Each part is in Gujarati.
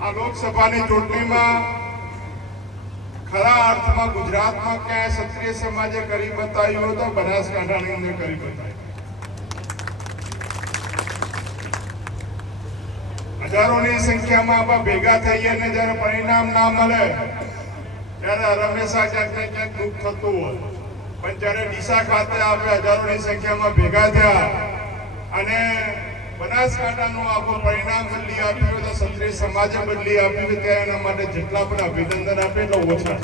આ લોકસભાની ચૂંટણીમાં ખરા અર્થમાં ગુજરાતમાં ક્યાંય ક્ષત્રિય સમાજે કરી બતાવ્યું તો બનાસકાંઠાની અંદર કરી બતાવ્યું. હજારોની સંખ્યામાં આપણે ભેગા થઈએ અને જ્યારે પરિણામ ના મળે, ત્યારે હંમેશા ક્યાંક ને ક્યાંક દુઃખ થતું હોય. પણ જ્યારે ડીસા ખાતે આપણે હજારોની સંખ્યામાં ભેગા થયા અને બનાસકાંઠાનું આખું પરિણામ મળી આપ્યું તો ક્ષત્રિય સમાજે બદલી આપ્યું ત્યારે એના માટે જેટલા પણ અભિનંદન આપે એટલો ઓછા.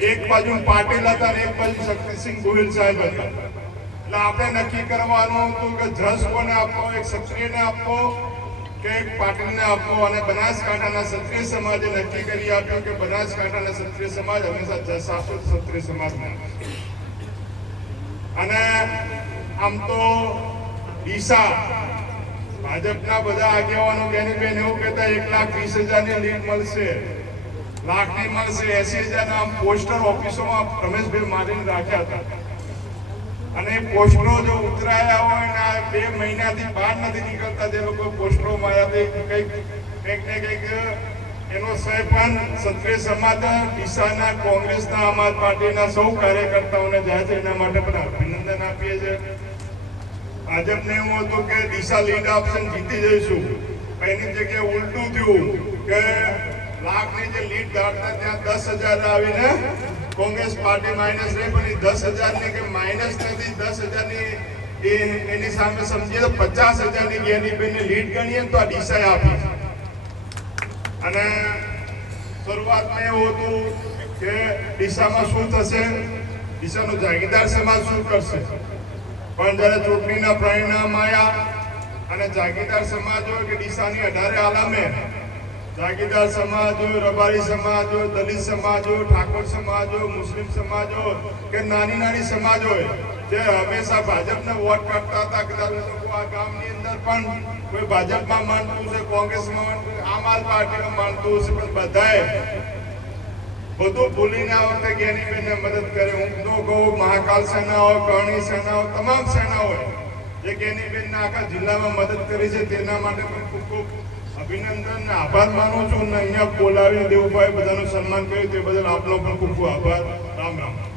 એક બાજુ પાટીલ હતા અને એક બાજુ શક્તિસિંહ ગોહિલ સાહેબ હતા. એટલે આપણે નક્કી કરવાનું હતું કે જસ કોને આપવો એક ક્ષત્રિયને આપવો કે એક પાટીલને આપવો અને બનાસકાંઠાના ક્ષત્રિય સમાજે નક્કી કરી આપ્યું કે બનાસકાંઠાના ક્ષત્રિય સમાજ હંમેશા જસ આપશે ક્ષત્રિય સમાજને અને આમ તો ડીસા ભાજપના બધા આગેવાનો બેની બેન એવું કહેતા, એક લાખ વીસ હજારની લીડ મળશે. લાખની મળશે, એસી હજારના પોસ્ટર ઓફિસોમાં રમેશભાઈ મારીને રાખ્યા હતા. અને પોસ્ટરો જો ઉતરાયા હોય ને બે મહિનાથી બહાર નથી નીકળતા જે લોકો પોસ્ટરો માર્યા તે કંઈક કંઈક ને કંઈક, એનો સહ પણ ક્ષત્રિય સમાજ ડીસાના, કોંગ્રેસના, આમ આદમી પાર્ટીના સૌ કાર્યકર્તાઓને જાય છે, એના માટે પણ અભિનંદન આપીએ છીએ. ભાજપને એવું હતું કે દિશા લીડ ઓપ્શન જીતી જઈશું. એની જગ્યાએ ઉલટું થયું કે લાખની જે લીડ ધારતા ત્યાં દસ હજાર આવીને કોંગ્રેસ પાર્ટી માઇનસ રહી, પણ એ દસ હજારની કે માઇનસ નથી, દસ હજારની એ એની સામે સમજીએ તો પચાસ હજારની જ્ઞાનીબેનની લીડ ગણીએ તો આ દિશાએ આપી. અને શરૂઆતમાં એવું હતું કે દિશામાં શું થશે? દિશાનો જાગીરદાર સમાજ શું કરશે? પણ જ્યારે ચૂંટણીના પરિણામ આવ્યા અને જાગીરદાર સમાજ હોય કે ડીસાની અઢારે આલામે જાગીરદાર સમાજ હોય રબારી સમાજ હોય દલિત સમાજ હોય ઠાકોર સમાજ હોય મુસ્લિમ સમાજ હોય કે નાની નાની સમાજ હોય જે હંમેશા ભાજપને વોટ કરતા હતા કદાચ લોકો આ ગામની અંદર પણ કોઈ ભાજપમાં માનતું છે કોંગ્રેસમાં માનતું છે, આમ આદમી પાર્ટીમાં માનતું હશે પણ બધાએ બધું ભૂલી ના વખતે જ્ઞાનીબેનને મદદ કરે. હું તો કહું, મહાકાલ સેના હોય, કરણી સેના હોય, તમામ સેના હોય, જે જ્ઞાનીબેનને આખા જિલ્લામાં મદદ કરી છે, તેના માટે પણ ખૂબ ખૂબ અભિનંદન ને આભાર માનું છું. અને અહીંયા બોલાવી દેવુભાઈ બધાનું સન્માન કર્યું, તે બદલ આપનો પણ ખૂબ ખૂબ આભાર. રામ રામ.